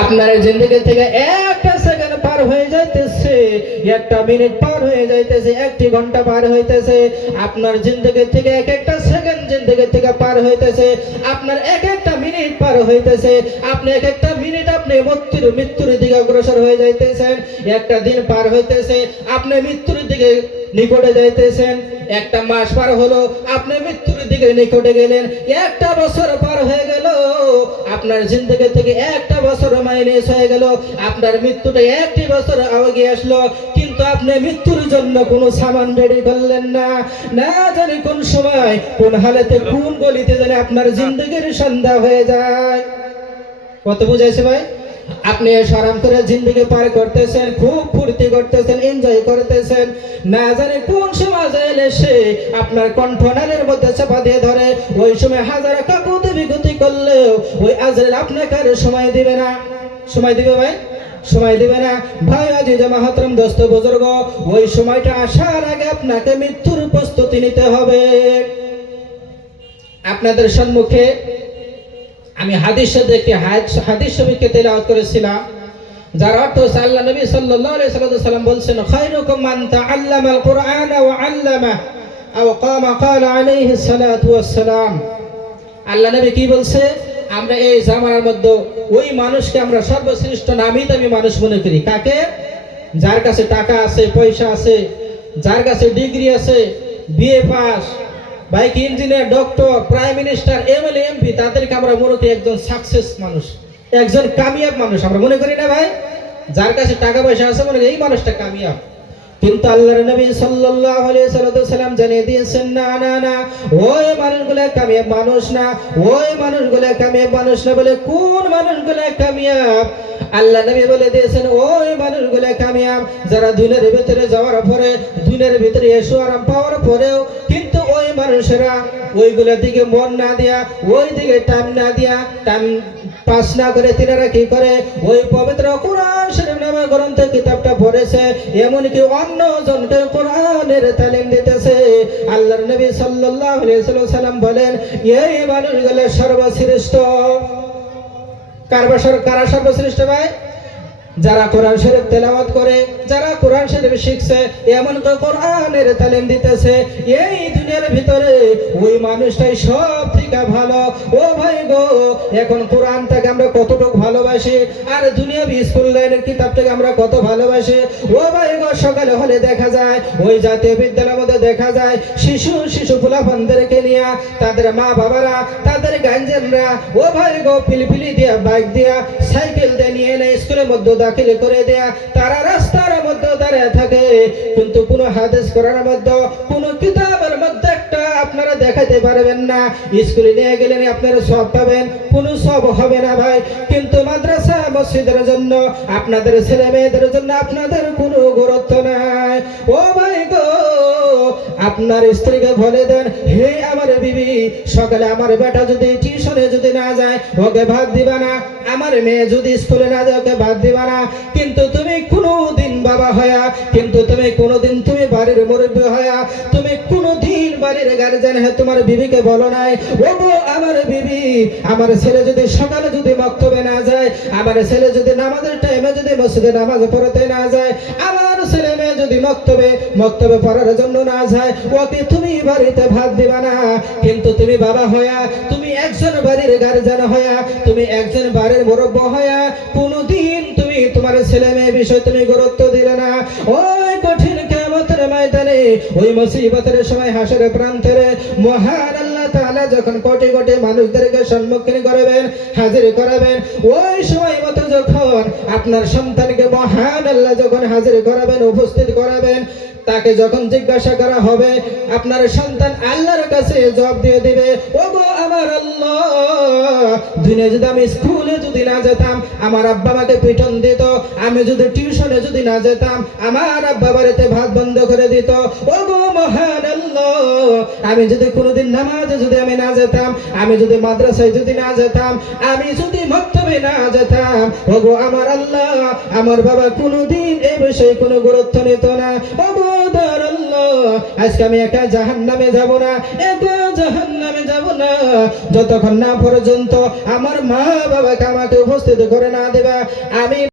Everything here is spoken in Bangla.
আপনার জিন্দগি থেকে একটা সেকেন্ড পার হয়ে যাইতেছে, একটা মিনিট পার হয়ে যাইতেছে, একটি ঘন্টা পার হইতেছে। আপনার জিন্দগি থেকে এক একটা সেকেন্ড জিন্দগি থেকে পার হইতেছে, আপনার এক একটা মিনিট পার হইতেছে। আপনি এক একটা মিনিট আপনি মৃত্যুর দিকে অগ্রসর হয়ে যাইতেছেন। একটা দিন পার হইতেছে, আপনি মৃত্যুর দিকে নিকটে যাইতেছেন। একটা মাস পার হলো, আপনি মৃত্যুর দিকে নিকটে গেলেন। একটা বছর পার হয়ে গেল, আপনার জিন্দগি থেকে একটা বছর মাইনাস হয়ে গেল। আপনার মৃত্যুটা একটি বছর আগে আসলো, কিন্তু আপনি মৃত্যুর জন্য কোনো সামান রেডি করলেন না। না জানি কোন সময় কোন হালেতে কোন গলিতে জানি আপনার জিন্দগির সন্ধ্যা হয়ে যায়। কত বুঝাইছে ভাই? আপনি আরাম করে জিন্দগি পার করতেছেন, খুব ফুর্তি করতেছেন, এনজয় করতেছেন। না জানি কোন সময় এসে আপনার কণ্ঠনালের মধ্যে চাপা দিয়ে ধরে। ওই সময় হাজার কাকুতি বিকুতি করলেও ওই আজরাইল আপনাকে আর সময় দিবে না। সময় দিবে ভাই? সময় দিবে না ভাই। আজিজ মাহতরম দোস্ত বুজুর্গ, ওই সময়টা আসার আগে আপনাকে মৃত্যুর প্রস্তুতি নিতে হবে। আপনাদের সম্মুখে আমি হাদিস শরীফকে তেলাওয়াত করেছিলাম, যার অর্থ হচ্ছে আল্লাহ নবী সাল্লাল্লাহু আলাইহি ওয়াসাল্লাম বলছেন, খায়রুকুম মান তাআল্লামাল কুরআনা ওয়া আল্লামা আও কামা ক্বালা আলাইহিস সালাতু ওয়াস সালাম। আল্লাহ নবী কি বলছে? আমরা এই জামানার মধ্যে ওই মানুষকে আমরা সর্বশ্রেষ্ঠ নামি দামি মানুষ মনে করি। কাকে? যার কাছে টাকা আছে, পয়সা আছে, যার কাছে ডিগ্রি আছে, BA pass, bike engineer, doctor, prime minister, MLA, MP, তাদেরকে আমরা মনে করি একজন সাকসেস মানুষ, একজন কামিয়াব মানুষ আমরা মনে করি না ভাই? যার কাছে টাকা পয়সা আছে মনে করি এই মানুষটা কামিয়াব। কিন্তু আল্লাহর নবী সাল্লাল্লাহু আলাইহি সাল্লাম জানিয়ে দিয়েছেন, না না না, ওই মানুষগুলো কামিয়াব মানুষ না, ওই মানুষগুলো কামিয়াব মানুষ না। বলে কোন মানুষগুলো কামিয়াব? আল্লাহ নবী বলে দিয়েছেন, ওই মানুষগুলো কামিয়াব যারা দুনিয়ার ভিতরে যাওয়ার পরে, দুনিয়ার ভিতরে এসে আরাম পাওয়ার পরেও কিন্তু ওই মানুষেরা ওইগুলোর দিকে মন না দিয়া, ওই দিকে টাইম না দিয়া, টাইম পাস না করে তিনারা কি করে? ওই পবিত্র কোরআন শরীফ নামক গ্রন্থ কিতাবটা পড়েছে, এমনকি অন্য জনকে কোরআনের তালিম দিতেছে। আল্লাহর নবী সাল্লাল্লাহু আলাইহি সাল্লাম বলেন, এই মানুষগুলো সর্বশ্রেষ্ঠ। কারা সর্বশ্রেষ্ঠ ভাই? যারা কোরআন শরীফ তেলাওয়াত করে, যারা কোরআন শরীফ শিখছে, এমন কোরআনের তালিম দিতেছে, এই দুনিয়ার ভিতরে ওই মানুষটাই সব থেকে ভালো। ও ভাই গো, এখন কোরআনটাকে আমরা কতটুকু ভালোবাসি, আর দুনিয়াবি স্কুল লাইনের কিতাবটাকে আমরা কত ভালোবাসি। ও ভাই গো, সকালে হলে দেখা যায় ওই জাতীয় বিদ্যালয়ের মধ্যে দেখা যায় শিশু ফুলাফানদেরকে নিয়ে তাদের মা বাবারা, তাদের গার্জিয়ানরা, ও ভাই গো, পিলিপিলি দিয়া, বাইক দিয়া, সাইকেল দিয়ে নিয়ে এনে স্কুলের মধ্যে দাখিল করে দেয়া। তারা রাস্তার মধ্যে দাঁড়িয়ে থাকে, কিন্তু কোনো হাদিস কোরআনের মধ্যে, কোনো কিতাবের মধ্যে একটা আপনারা দেখাতে পারবেন না। স্কুলে নিয়ে গেলেন আপনারা সব পাবেন, কোনো সব হবে না ভাই। কিন্তু মাদ্রাসা মসজিদের জন্য, আপনাদের ছেলে মেয়েদের জন্য আপনাদের কোনো গুরুত্ব নাই। ও ভাই গো, আপনার স্ত্রীকে বলে দেন, হে আমার বিবি, সকালে আমার বেটা যদি টিউশনে যদি না যায় ওকে ভাত দিবা না, আমার মেয়ে যদি স্কুলে না যায় ওকে ভাত দিবা না। কিন্তু তুমি কোনোদিন বাবা হয়া, কিন্তু তুমি কোনোদিন তুমি বাড়ির মুরব্বী হয়া, তুমি কোনোদিন বাড়ির গার্জিয়ান হয়ে তোমার বিবিকে বলো নাই, ওগো আমার বিবি, আমার ছেলে যদি সকালে যদি মক্তবে না যায়, আমার ছেলে যদি নামাজের টাইমে যদি মসজিদে নামাজ পড়তে না যায়, আমার ছেলে মেয়ে যদি মক্তবে পড়ার জন্য না যায়, ওকে তুমি বাড়িতে ভাত দিবা না। কিন্তু তুমি বাবা হয়া, তুমি একজন বাড়ির গার্জিয়ান হয়া, তুমি একজন বাড়ির মুরব্বী হয়া কোনোদিন তুমি তোমার ছেলে মেয়ে বিষয় তুমি গুরুত্ব দিলে না। ওই কঠিন কিয়ামতের ময়দানে, ওই মুসিবতের সময়, হাসরের প্রান্তরে মহান আল্লাহ তাআলা যখন কোটি কোটি মানুষদেরকে সম্মুখীন করবেন, হাজির করাবেন, ওই সময় মতো যখন আপনার সন্তানকে মহান আল্লাহ যখন হাজির করাবেন, উপস্থিত করাবেন, তাকে যখন জিজ্ঞাসা করা হবে, আপনার সন্তান আল্লাহর কাছে জবাব দিয়ে দিবে, ওগো আমার আল্লাহ, দুনিয়া যদি আমি স্কুলে যদি না যেতাম আমার আব্বা আমাকে পিটন দিত, আমি যদি টিউশনে যদি না যেতাম আমার আব্বা বাড়িতে ভাত বন্ধ করে দিত। ওগো মহান আল্লাহ, আমি যদি কোনোদিন নামাজে যদি আমি না যেতাম, আমি যদি মাদ্রাসায় যদি না যেতাম, আমি যদি মক্তবে না যেতাম, ওগো আমার আল্লাহ, আমার বাবা কোনোদিন এই বিষয়ে কোনো গুরুত্ব নিত না। ওগো দয়ার আল্লাহ, আজকে আমি একা জাহান্নামে যাব না, একা জাহান্নামে যাব না যতক্ষণ না পর্যন্ত আমার মা বাবাকে আমাকে উপস্থিত করে না দেবা। আমি